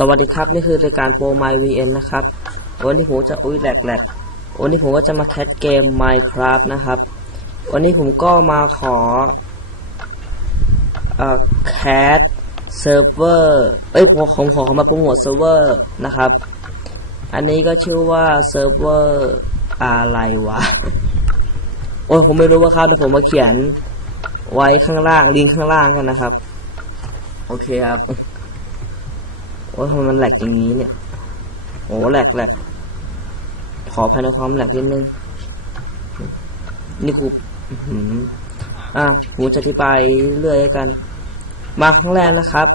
สวัสดีครับนี่คือรายการโปร My VN นนะครับ วันนี้ผมจะอุ้ยแหลกแหลกวันนี้ผมก็จะมาแคสเกม Minecraft นะครับ วันนี้ผมก็มาขอเอ่อแคสเซิร์ฟเวอร์เอ้ยผมผมขอมาโปรโมทเซิร์ฟเวอร์นะครับ อันนี้ก็ชื่อว่าเซิร์ฟเวอร์อะไรวะโอ้ยผมไม่รู้ว่าครับแต่ผมมาเขียนไว้ข้างล่างลิงก์ข้างล่างกันนะครับ โอเคครับ โอ้ทำไมมันแหลกอย่างนี้เนี่ย โอ้แหลกแหลกขอภายในความแหลกนิดนึง นี่ครูอะผมจะอธิบายเรื่อยกัน มาครั้งแรกนะครับ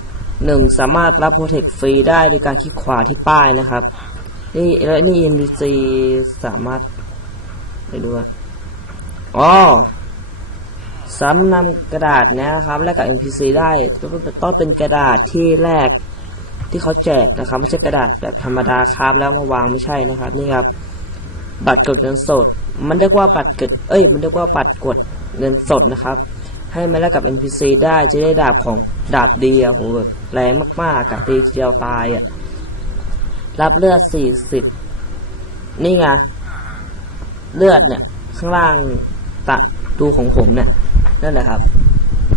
หนึ่งสามารถรับโปรเทคฟรีได้โดยการคลิกขวาที่ป้ายนะครับ นี่แล้วนี่ NPC สามารถไปดูอะอ๋อซ้ำนำกระดาษนะครับแลกกับ NPC ได้ต้องเป็นกระดาษที่แรก ที่เขาแจกนะครับ ไม่ใช่กระดาษแบบธรรมดาครับแล้วมาวางไม่ใช่นะครับ นี่ครับ บัตรกดเงินสด มันเรียกว่าบัตรกดเอ้ย มันเรียกว่าบัตรกดเงินสดนะครับ ให้มาแลกกับ NPC ได้จะได้ดาบของดาบดีอะโหแบบแรงมากๆกับตีเดียวตายอะรับเลือด40 นี่ไงเลือดเนี่ย ข้างล่างตะดูของผมเนี่ยนั่นแหละครับ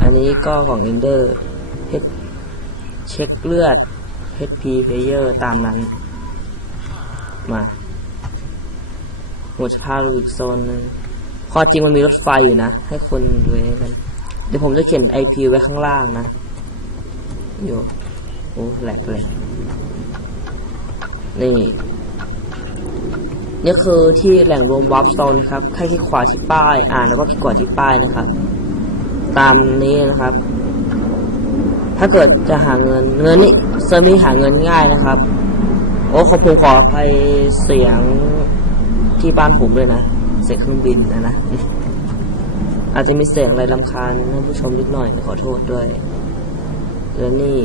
อันนี้ก็ของ Ender เเช็คเลือด HP Player ตามนั้น มาผมจะพาดูอีกโซนหนึ่งข้อจริงมันมีรถไฟอยู่นะ ให้คนดูกัน เดี๋ยวผมจะเขียน IP ไว้ข้างล่างนะโยโอ้แหลกแหลกนี่ นี่คือที่แหล่งรวมวับโซนนะครับ แค่คลิกขวาที่ป้าย อ่านแล้วก็คลิกขวาที่ป้ายนะครับ ตามนี้นะครับ ถ้าเกิดจะหาเงินเงินนี่เซอร์มี่หาเงินง่ายนะครับ โอ้ขอผมขออภัยเสียงที่บ้านผมเลยนะ เสียงเครื่องบินนะนะ อาจจะมีเสียงอะไรลำคาญท่านผู้ชมนิดหน่อยขอโทษด้วยแล้วนี่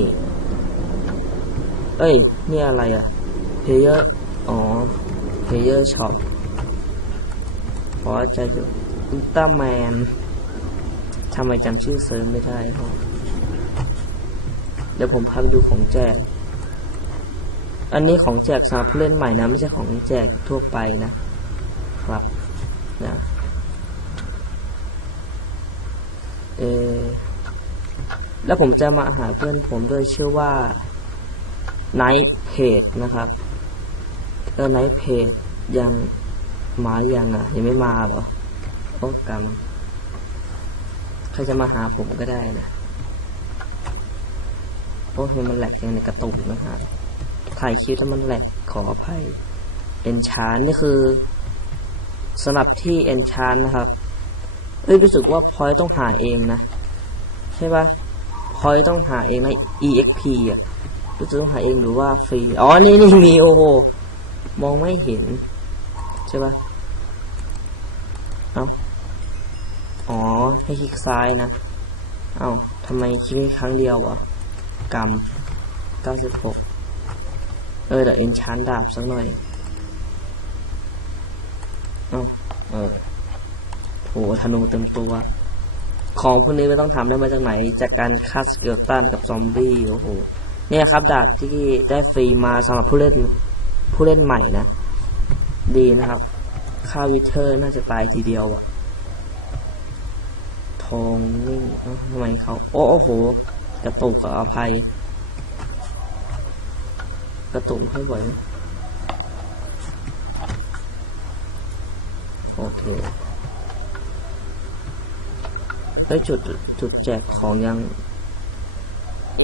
เอ้ย นี่อะไรอะเพเยอร์อ๋อเพเยอร์ช็อปขอใจอยู่อุลตร้าแมนทำไมจำชื่อเซิร์ฟไม่ได้ครับ เดี๋ยวผมพาไปดูของแจก อันนี้ของแจกสำหรับเล่นใหม่นะ ไม่ใช่ของแจกทั่วไปนะครับนะเอแล้วผมจะมาหาเพื่อนผมด้วยชื่อว่า Night Page นะครับเออ Night Page ยังมาหรือยังอะ ยังไม่มาเหรอโอ้กรรมใครจะมาหาผมก็ได้นะ โอ้ยมันแหลกอย่างในกระตุกนะฮะถ่ายคลิปถ้ามันแหลกขออภัยเอนชานนี่คือสำหรับที่เอนชานนะครับเอ้ยรู้สึกว่าพอยต้องหาเองนะ ใช่ปะพอยต้องหาเองนะ exp อะรู้สึกต้องหาเองหรือว่าฟรีอ๋อนี่นี่มีโอ้โหมองไม่เห็น ใช่ปะเอ้าอ๋อให้คลิกซ้ายนะ เอ้าทำไมคลิกครั้งเดียวอะ กรรม 96 เออเดี๋ยวเอนชานดาบสักหน่อยเอ้าเออโหธนูเต็มตัว ของพวกนี้ไม่ต้องทำได้มาจากไหน จากการฆ่าสเกลตันกับซอมบี้โอ้โหเนี่ยครับ ดาบที่ได้ฟรีมาสำหรับผู้เล่นผู้เล่นใหม่นะ ดีนะครับค่าวิเทอร์น่าจะตายทีเดียวอะทองนี่ทำไมเขา โอ้โห กระตุกกับอภัย กระตุกให้ไหวโอเคแล้วจุดจุดแจกของยัง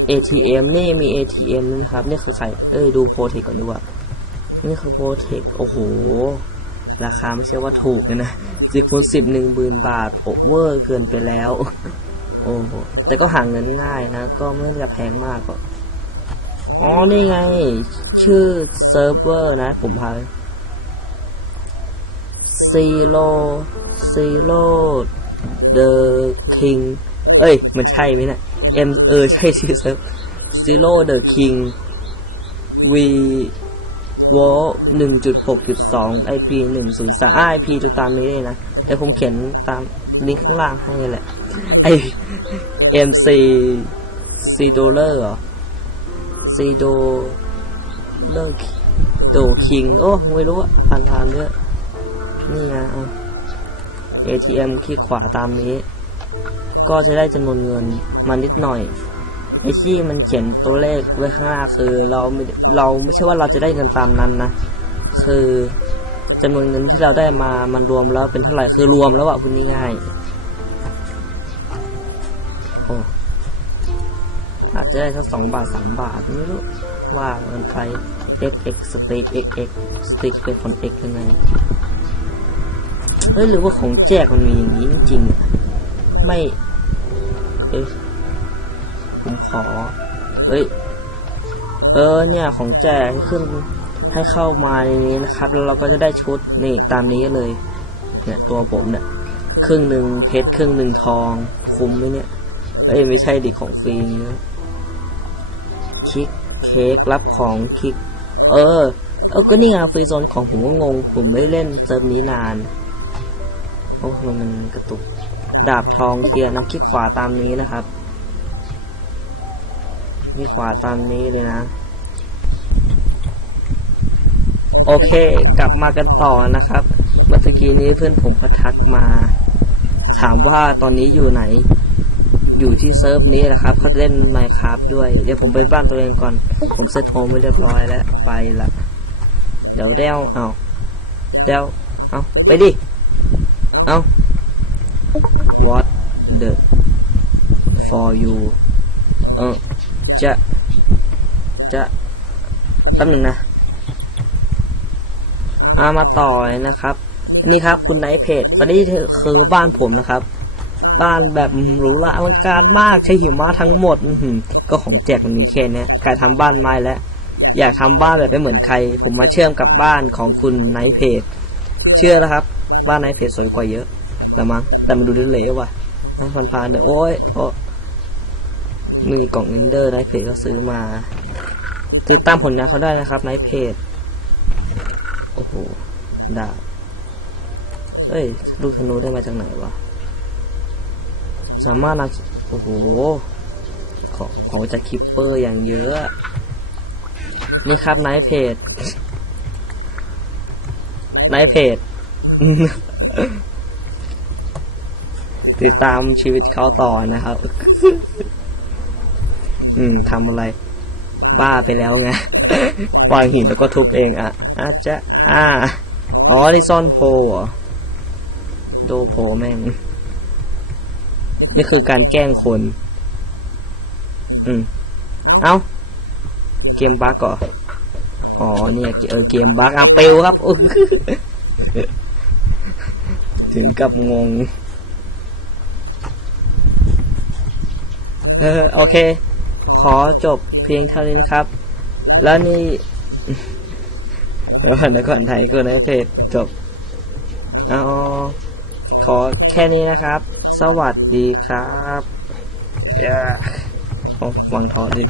ATM นี่มี ATM นะครับ นี่คือใคร เอ้ย ดูโปรเทคก่อนดีกว่า นี่คือโปรเทค โอ้โห ราคาไม่ใช่ว่าถูกเลยนะสิบคูณสิบหนึ่งหมื่นบาท โอเวอร์เกินไปแล้ว โอ้โหแต่ก็หาเงินง่ายนะ ก็ไม่ได้แพงมากก็อ๋อ นี่ไง ชื่อเซิร์ฟเวอร์นะ ผมพา Zero Zero The King เอ้ย มันใช่ไหมเนะ M เอ็มเออ ใช่ชื่อเซิร์ฟ Zero The King V วอลหนึ่งจุดหกจุดสอง IP หนึ่งศูนย์สาม IP จะตามนี้เลยนะ แต่ผมเขียนตาม ลิงก์ข้างล่างให้แหละ ไอ MC C dollar เหรอ C do เลิกโดคิง โอ้ไม่รู้อะผ่านทานด้วยนี่ไงเอา ATM คลิกขวาตามนี้ ก็จะได้จำนวนเงินมานิดหน่อยไอที่มันเขียนตัวเลขไว้ข้างหน้าคือเราไม่เราไม่ใช่ว่าเราจะได้เงินตามนั้นนะ คือ จำนวนเงินที่เราได้มามันรวมแล้วเป็นเท่าไหร่คือรวมแล้วอะคุณง่ายๆโอ้อาจจะได้สักสองบาทสามบาทไม่รู้ว่ามันไป x x stick x x stick เป็นคน x ยังไงเฮ้ยหรือว่าของแจกมันมีอย่างนี้จริงๆไม่ เอ๊ะผมขอ เอ้ย เออเนี่ยของแจกขึ้น ให้เข้ามาในนี้นะครับ แล้วเราก็จะได้ชุดนี่ตามนี้เลย เนี่ยตัวผมเนี่ยครึ่งหนึ่งเพชรครึ่งหนึ่งทอง คุ้มไหมเนี่ยเอ้ยไม่ใช่ดิของฟรีนะคลิกเค้กรับของคลิก เออเออก็นี่ไงฟรีโซนของผมก็งง ผมไม่เล่นเซิร์ฟนี้นานโอ้มันมันกระตุก ดาบทองเทียร์นะคลิกขวาตามนี้นะครับนี่ขวาตามนี้เลยนะ โอเค กลับมากันต่อนะครับ เมื่อกี้นี้เพื่อนผมก็ทักมา ถามว่าตอนนี้อยู่ไหน อยู่ที่เซิร์ฟนี้แหละครับเขาจะเล่น Minecraft ด้วย เดี๋ยวผมไปบ้านตัวเองก่อน ผมเซตโฮมไว้เรียบร้อยแล้ว ไปละ เดี๋ยวเดวเอาเดวเอาไปดิ เอา what the for you เออจะ จะแป๊บหนึ่งนะ อามาต่อเลยนะครับนี่ครับคุณไนท์เพจตอนนี้คือบ้านผมนะครับ บ้านแบบหรูหราอลังการมากใช้หิมะทั้งหมดอืก็ของแจกมันมีแค่นี้กายทำบ้านไม้แล้วอยากทำบ้านแบบไม่เหมือนใคร ผมมาเชื่อมกับบ้านของคุณไนท์เพจเชื่อแล้วครับ บ้านไนท์เพจสวยกว่าเยอะแต่มั้งแต่มันดูเละๆว่ะให้พันพานเดี๋ยวโอ้ยโอ้มีกล่องเอนเดอร์ไนท์เพจก็ซื้อมา ติดตามผลงานเขาได้นะครับไนท์เพจ โอ้โหดาบเฮ้ย ลูกธนูได้มาจากไหนวะ สามารถนำโอ้โห ของของจากคิปเปอร์อย่างเยอะ นี่ครับไนท์เพจไนท์เพจติดตามชีวิตเขาต่อนะครับ อืมทำอะไร บ้าไปแล้วไงวางหินแล้วก็ทุบเองอะอาจจะอ่าอ๋อนี่ซ่อนโพหรอโดโพแม่งนี่คือการแกล้งคน อืม เอาเกมบั๊กก่ออ๋อ เนี่ยเออเกมบั๊กอะเปลวครับ ถึงกับงง เออ โอเค ขอจบ พียงเท่านี้นะครับ แล้วนี่เดี๋ยวก่อนเดี๋ยวก่อนไทยก็นะเพจจบเอาขอแค่นี้นะครับ สวัสดีครับ Yeah. โอ้วังทอดอีก